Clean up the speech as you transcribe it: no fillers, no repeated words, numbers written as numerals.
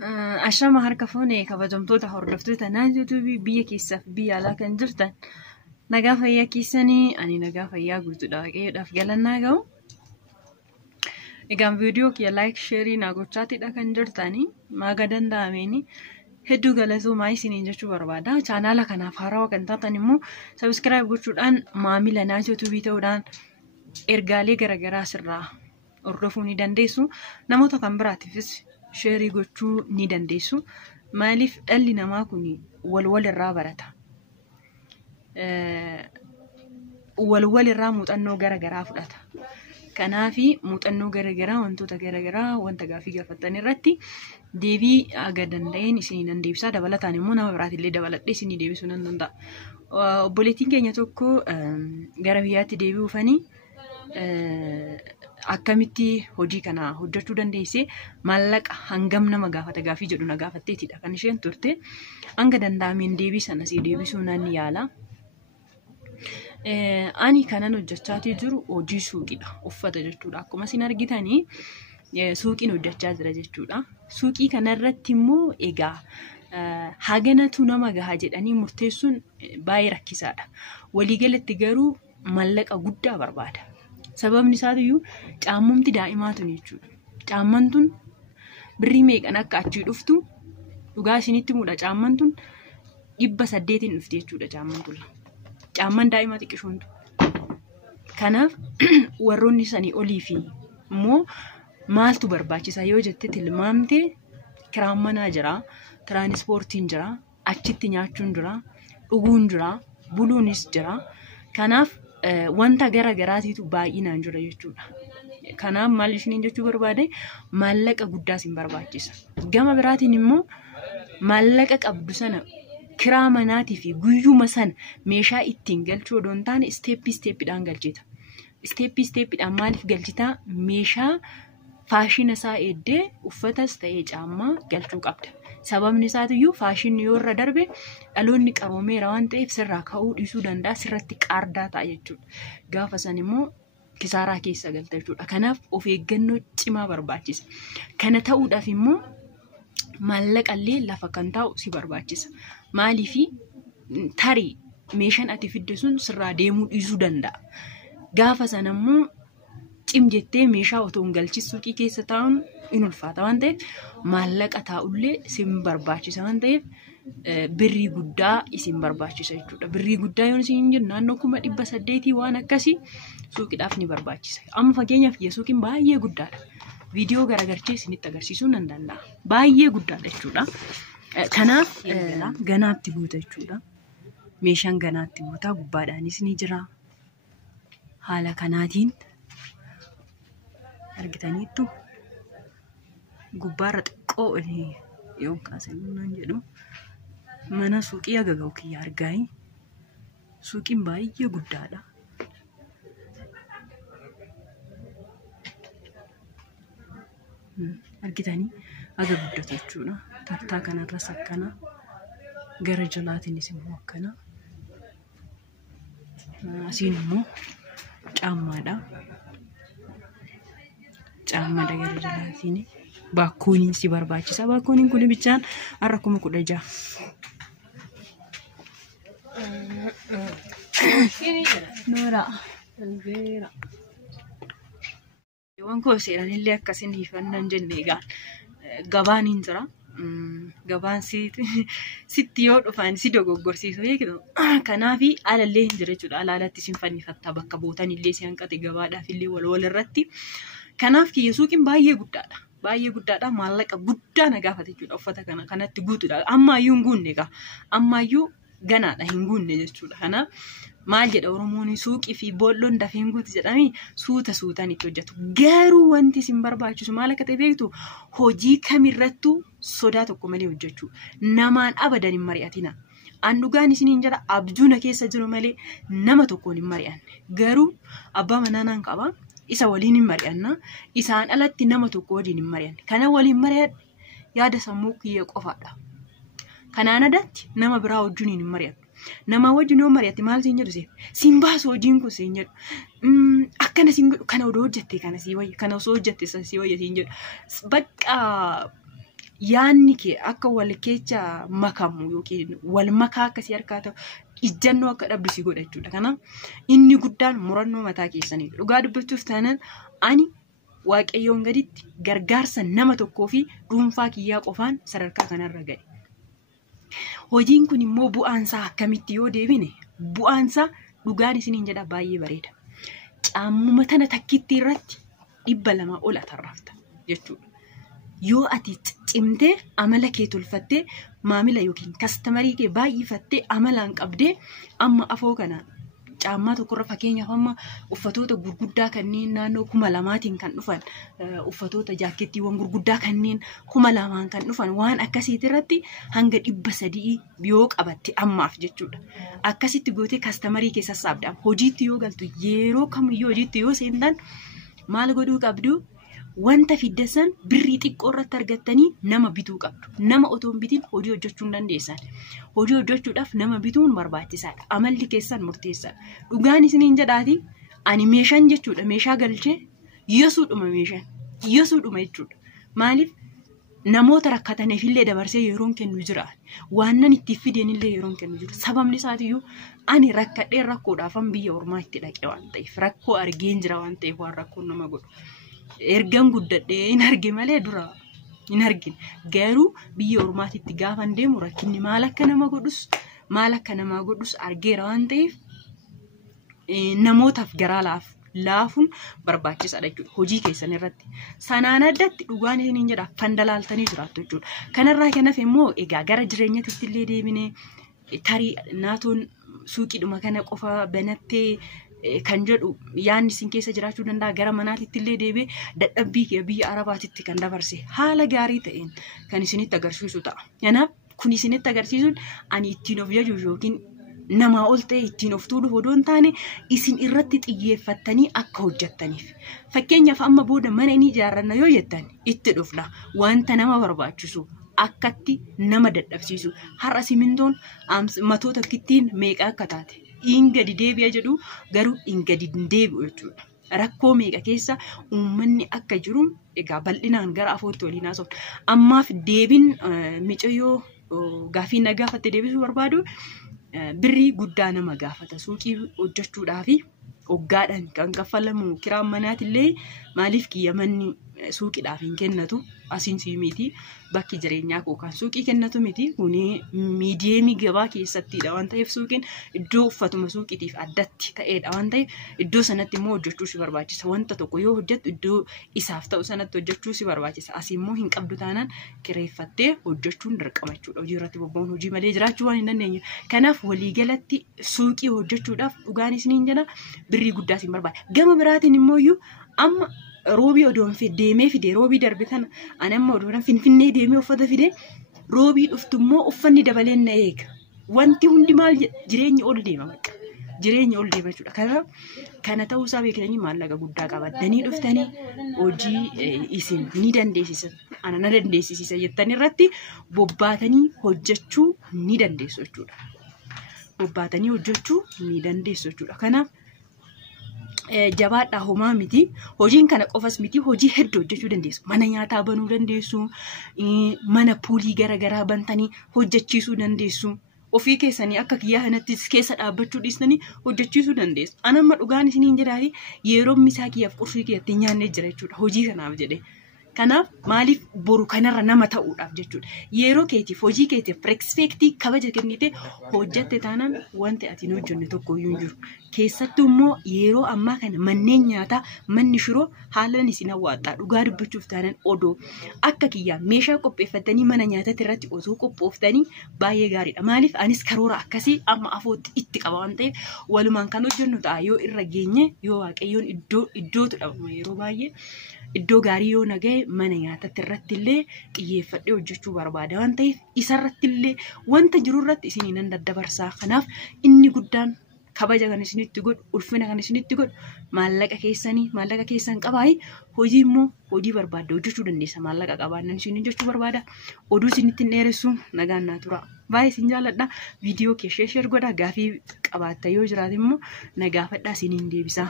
Ashama harka fuunee kabajamtoota hordoftoota YouTube biyya keessaaf biyya alaa kan jirtan nagaa fayyaa keessanii ani nagaa fayyaa guutuudha waaqayyoodhaaf galannaa ga'u. Egaan viidiyoo kiyya like share naa gochaatidha kan jirtanii maaga danda'ameen hedduu galatoomaa isiniin jechuu barbaada. Chaanaala kanaaf haarawaa kan taatan immoo subscribe gochuudhaan maamila YouTube ta'uudhaan ergaalee garaagaraa sirraa hordofuu ni dandeessu. Namoota kan biraatiifis share gochuu ni dandeessu. Maaliif dhalli namaa kun wal irraa barata. Wal irraa muuxannoo garaagaraa fudhata. Kanaafi muuxannoo garaagaraa wantoota garaagaraa wanta gaafii gaafattan irratti deebii aga danda'een isin nan deebisa. Dabalataan immoo nama biraatillee dabaladhee isin deebisuu nan danda'a. Obboleettiin keenya tokko gara biyyaatti deebi'uufanii akkamitti hojii kana hojjechuu dandeesse maallaqa hangam nama gaafata gaafii jedhu na gaafatteetidha kan isheen turte. Hanga danda'ameen deebii sana si deebisuu nan yaala. Ani kanan hojjechaatii jiru hojii suuqiidha. Uffata jechuudha. Akkuma isin argitanii suuqiin hojjechaa jira jechuudha. Suuqii kanarratti immoo egaa haganatu nama gaha jedhanii murteessuun baay'ee rakkisaadha. Waliigalatti garuu maallaqa guddaa barbaada. Sababni isaatiyyuu caammumti daa'imaatu jechuudha. Caamman tun birrii meeqan akka achii dhuftu dhugaa isinitti muudha. Caamman tun 800 dhufti jechuudha caamman tun. Caamman daa'imaa xiqqishoontu. Kanaaf warroonni sanii olii fi immoo maaltu barbaachisa yoo jette tilmaamte kiraan manaa jira, tiraanispoortiin jira, achitti nyaachuun jira, dhuguun jira, buluunis jira. Kanaaf wanta garaagaraatiitu baay'inaan jira jechuudha. Kanaaf maal isheen jechuu barbaade maallaqa guddaa sin barbaachisa. Gama biraatiin immoo maallaqa qabdu sana kiraa manaatii fi guyyuma sana meeshaa ittiin galchuu odoo hin taane isteeppiidhaan galchita. Isteeppiidhaan maaliif galchitaa? Meeshaa faashina isaa eeddee uffatas ta'ee caammaa galchuu qabda. Sababni isaatiyyuu faashinni yoo irra darbe dhaloonni qaroomeera waan ta'eef sirraa ka'uu dhiisuu danda'a, sirratti qaardaa ta'a jechuudha. Gaafa san immoo kisaaraa keessa galta jechuudha. Kanaaf of eeggannoo cimaa barbaachisa. Kana ta'uudhaaf immoo maallaqallee lafa kan taa'u si barbaachisa. Maaliifi tarii meeshaan ati fidde sun sirraa deemuu dhiisuu danda'a. Gaafa san immoo cim jettee meeshaa otoo hin galchis suuqii keessa taa'uun in ulfaata waan ta'eef maallaqa taa'ullee isin barbaachisa waan ta'eef birrii guddaa isin barbaachisa jechuudha. Birrii guddaa yoo isin jennu naannoo 800 waan akkasii suuqiidhaaf ni barbaachisa. Amma fakkeenyaaf suuqiin baay'ee guddaadha. Viidiyoo garagarchee isinitti agarsiisuu nan danda'a. Baay'ee guddaadha jechuudha. Kanaaf ganaatti buuta jechuudha. Meeshaan ganaatti buutaa gubbaadhaanis ni jira. Haala kanaatiin argitaniittu gubbaarra xiqqoo yoo kaasan nan jedhu mana suuqii agagaa'u kiyya argaayi. Suuqiin baay'ee guddaadha. Argitanii aga guddatu jechuudha. Tartaa kanarras akkana gara jalaatiinis immoo akkana. Asiin immoo caammaadha. Caammaadha gara jalaatiin. Baakkooniin si barbaachisa. Baakkooniin kun bichaan har'a 16,000. Noora. Waan koo seeranillee akkasiin hiifannan jenne egaa gabaan hin jira. Gabaan sitti yoo dhufan si dogoggorsiisu beektu. Kanaafi alallee hin jira jechuudha. Alaalatti sin fannifatta bakka bootanillee si hanqate gabaadhaaf illee wal irratti. Kanaaf kiyya suuqiin baay'ee guddaadha. Baay'ee guddaadha. Maallaqa guddaa na gaafata jechuudha. Uffata kanatti guutuudha. Ammaayyuu hin guunne egaa. Ammaayyuu ganaadha hin guunne jechuudha. Kanaaf maal jedha Oromoon suuqii fi boolloon dafee hin guutu jedhanii suutaan itti hojjetu. Garuu wanti isin barbaachisu maal akka ta'e beektu hojii kamirrattuu sodaa tokko malee hojjechuu. Namaan abadan hin mari'atina. An dhugaan isiniin jira abjuuna keessa jiru malee nama tokkoon hin mari'anne. Garuu abbaa manaa naan qaba. Isa waliin hin mari'anna. Isaan alatti nama tokko waliin hin mari'anne. Kana waliin mari'adhe yaada sammuu kiyya qofaadha. Kanaan adatti nama biraa wajjin hin mari'anne. Nama wajjin yoo mari'atte maal siin jedhu siin baasu hojiin kun siin jedhu. Akkana siin godhu kana odoo hojjette kana sii wayya kana osoo hojjette sii wayya siin jedhu. Bakka yaanni kee akka wal keessa makamu yookiin wal makaa akkasii harkaa ta'u ijjannoo akka dhabdu si godha jechuudha. Kanaaf inni guddaan murannoo mataa keessanii dhugaa dubbachuuf taanaan ani waaqayyoon gaditti gargaarsa nama tokkoo fi dhuunfaa kiyyaa qofaan sadarkaa kanarra ga'e. Hojiin kun immoo bu'aansaa akkamitti yoo deebine bu'aansaa dhugaan isiniin jedha baay'ee bareeda. Caammuma tana takkitti irratti 200 ol atarrafta jechuudha. Yoo ati cimtee amala kee tolfattee maamila yookiin kastamarii kee baay'ifattee amalaan qabdee amma afoo kana caammaa tokkorra fakkeenyaaf amma uffatoota gurguddaa kanneen naannoo 2000tiin kan dhufan uffatoota jaakettiiwwan gurguddaa kanneen 2000 kan dhufan waan akkasiitti irratti hanga 300 yoo qabatte ammaaf jechuudha. Akkasitti gootee kastamarii kee sassaabda. Hojiitti yoo galtu yeroo kamiyyuu hojiitti yoo seentan maal godhuu qabdu? Wanta fiddasan birrii xiqqoo irratti argattanii nama bituu qabdu. Nama otoo hin bitiin hojii hojjechuu hin dandeessan. Hojii hojjechuudhaaf nama bituun barbaachisaadha. Amalli keessan murteessaadha. Dhugaan isiniin jedhaati ani meeshaan jechuudha. Meeshaa galchee yesuudhuma meeshaan. Yesuudhuma jechuudha. Maaliif namoota rakkataniifillee dabarsee yeroon kennu jira. Waannan itti fideenillee yeroon kennu jiru. Sababni isaatiyyuu ani rakkadhee rakkoodhaafan biyya ormaa itti dhaqe waan ta'eef rakkoo argeen jira waan ta'eef waan rakkoon nama godhu. Ergan guddadhee hin arge malee dura hin argine. Garuu biyya ormaatitti gaafan deemu rakkinni maal akka nama godhus argeera waan ta'eef namootaaf garaa laafuun barbaachisaadha jechuudha. Hojii keessan irratti. Sanaan addatti dhugaan isiniin jedha fandalaaltanii jiraattu jechuudha. Kanarraa kanaaf immoo egaa gara jireenyatti illee deebine tarii naatoon suuqiidhuma kana qofa banattee kan jedhu yaanni isin keessa jiraachuu danda'a. Gara manaatitti illee deebee dadhabbii kee biyya Arabaatitti kan dabarse haala gaarii ta'een kan isinitti agarsiisu ta'a. Kanaaf kun isinitti agarsiisuun ani ittiin of jaju yookiin namaa ol ta'e ittiin of tuuluuf odoo hin taane isin irratti xiyyeeffattanii akka hojjettaniif. Fakkeenyaaf amma booda mana inni ijaarranna yoo jettan itti dhufna wanta nama barbaachisu akkatti nama dadhabsiisu. Har'a simintoon matoota kittiin meeqa akka taate ingadi deebi'a jedhu garuu ingadi deebi'u jechuudha. Rakkoo meeqa keessa uummanni akka jiru egaa bal'inaan gara afootti waliin haasofna. Ammaaf deebin micayyoo gaafii na gaafatte deebisuu barbaadu birrii guddaa nama gaafata. Suuqii hojjechuudhaaf hoggaadhaan kan kaffalamu kiraan manaatillee maaliif kiyyamanni suuqiidhaaf hin kennatu asiin sii miti bakki jireenyaa koo kan suuqii kennatu miti kuni miidiyeemii gabaa keessattidha waan ta'eef suuqiin iddoo uffatuma suuqiitiif addatti ta'edha waan ta'eef iddoo sanatti immoo hojjechuu si barbaachisa. Wanta tokko yoo hojjettu iddoo isaaf ta'u sanatti hojjechuu si barbaachisa. Asii immoo hin qabdu taanaan kireeffattee hojjechuun dirqama jechuudha. Hojii irratti bobba'uun hojii malee jiraachuu waan hin dandeenye. Kanaaf waliigalatti suuqii hojjechuudhaaf dhugaan isiniin jedha birrii guddaa si barbaada. Gama biraatiin immoo amma roobii odoon deemee fide roobii darbe kana ani amma odoon finfinnee deemee uffata fide roobii dhuftummoo uffanni dabaleen na eega. Wanti hundi maal jireenyi ol deema bakka. Jireenyi ol deema jechuudha. Kanaaf kana ta'uu isaa beekanii maallaqa guddaa qabattanii dhuftanii hojii isin ni dandeessisan. Ana na dandeessisa jettanii irratti bobbaatanii hojjechuu ni dandeessu jechuudha. Bobbaatanii hojjechuu ni dandeessu jechuudha. Kanaaf jabaadhaa homaa miti. Hojiin kana qofas miti. Hojii hedduu hojjechuu dandeessu. Mana nyaataa banuu dandeessu. Mana puulii garaagaraa bantanii hojjechiisuu dandeessu. Ofii keessanii akka kiyyaa kanattis keessa dhaabbachuu dhiistanii hojjechiisuu dandeessu. Ani amma dhugaan isiniin jedhaani yeroo misaa kiyyaaf qurxii kiyyatti nyaannee jira jechuudha. Hojii kanaaf jedhee. Kanaaf maaliif boru kanarra nama ta'uudhaaf jechuudha. Yeroo keetiif hojii keetiif respektii kabaja kennite hojjette taanaan wanti ati hin hojjenne tokkoyyuu hin jiru. Keessattuu immoo yeroo ammaa kana manneen nyaataa manni shiroo haalaan isin hawwaata. Dhugaa dubbachuuf taanaan odoo akka kiyyaa meeshaa qopheeffatanii mana nyaataatti irratti osoo qophooftanii baay'ee gaariidha. Maaliif anis karoora akkasii amma afootti itti qaba waan ta'eef walumaan kan hojjennu ta'a yoo irra geenye yoo waaqayyoon iddootu dhabama yeroo baay'ee. Iddoo gaarii yoo nagaye mana nyaataatti irratti illee xiyyeeffadhee hojjechuu barbaada waan ta'eef isarratti illee wanta jiru irratti isin nan daddabarsaa. Kanaaf inni guddaan kabaja kan isinitti godhu ulfina kan isinitti godhu maallaqa keessan qabaayi. Hojii immoo hojii barbaadde hojjechuu dandeessa. Maallaqa qabaannan isin hojjechuu barbaada. Oduu isinitti dheeressuun nagaan naa tura. Baay'ee isin jaalladha. Viidiyoo kee sheer godhaa. Gaafii qabaatta yoo jiraate immoo na gaafadhaa isiniin deebisaa.